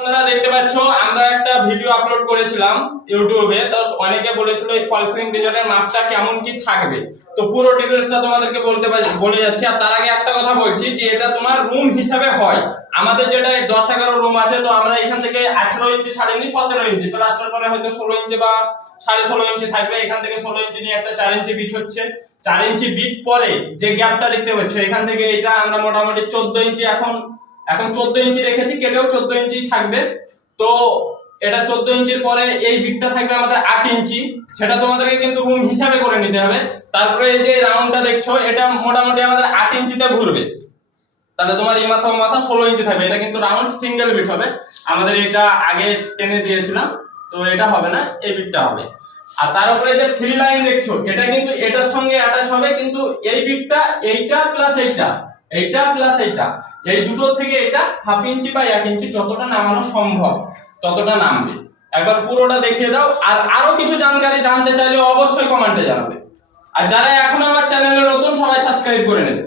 আপনারা দেখতে পাচ্ছ আমরা একটা ভিডিও আপলোড করেছিলাম ইউটিউবে। তো অনেকে বলেছিল এই ফল সিলিং ডিজাইনের মাপটা কেমন কি থাকবে, তো পুরো ডিটেইলসটা তোমাদেরকে বলে যাচ্ছি। আর তার আগে একটা কথা বলছি যে এটা তোমার রুম হিসাবে হয়। আমাদের যেটা 10-11 রুম আছে, তো আমরা এখান থেকে 18 ইঞ্চি ছাড়িনি, 17 ইঞ্চি প্লাস্টার করে হয়তো 16 ইঞ্চি বা 16.5 ইঞ্চি থাকবে। এখান থেকে 16 ইঞ্চি নিয়ে একটা 4 ইঞ্চি বিট হচ্ছে। 4 ইঞ্চি বিট পরে যে গ্যাপটা দেখতে পাচ্ছ এখান থেকে, এটা আমরা মোটামুটি 14 ইঞ্চি এখন 14 ইঞ্চি রেখেছি, কেটেও 14 ইঞ্চি থাকবে। তো এটা 14 ইঞ্চির পরে এই বিটটা থাকবে আমাদের 8 ইঞ্চি, সেটা তোমাদেরকে কিন্তু রুম হিসাবে করে নিতে হবে। তারপরে এই যে রাউন্ডটা দেখছো এটা মোটামুটি আমাদের 8 ইঞ্চিতে ঘুরবে, তাহলে তোমার এই মাথা 16 ইঞ্চি থাকবে। এটা কিন্তু রাউন্ড সিঙ্গেল বিট হবে, আমাদের এটা আগে টেনে দিয়েছিলাম, তো এটা হবে না, এই বিটটা হবে। আর তার উপরে যে 3 লাইন দেখছো এটা কিন্তু এটার সঙ্গে অ্যাটাচ হবে, কিন্তু এই বিটটা এইটা প্লাস এইটা প্লাস এইটা, এই দুটো থেকে এটা হাফ ইঞ্চি বা 1 ইঞ্চি যতটা নামানো সম্ভব ততটা নামবে। একবার পুরোটা দেখিয়ে দাও। আর আরো কিছু জানকারি জানতে চাইলে অবশ্যই কমেন্টে জানাবে। আর যারা এখনো আমার চ্যানেলে নতুন সবাই সাবস্ক্রাইব করে নেবে।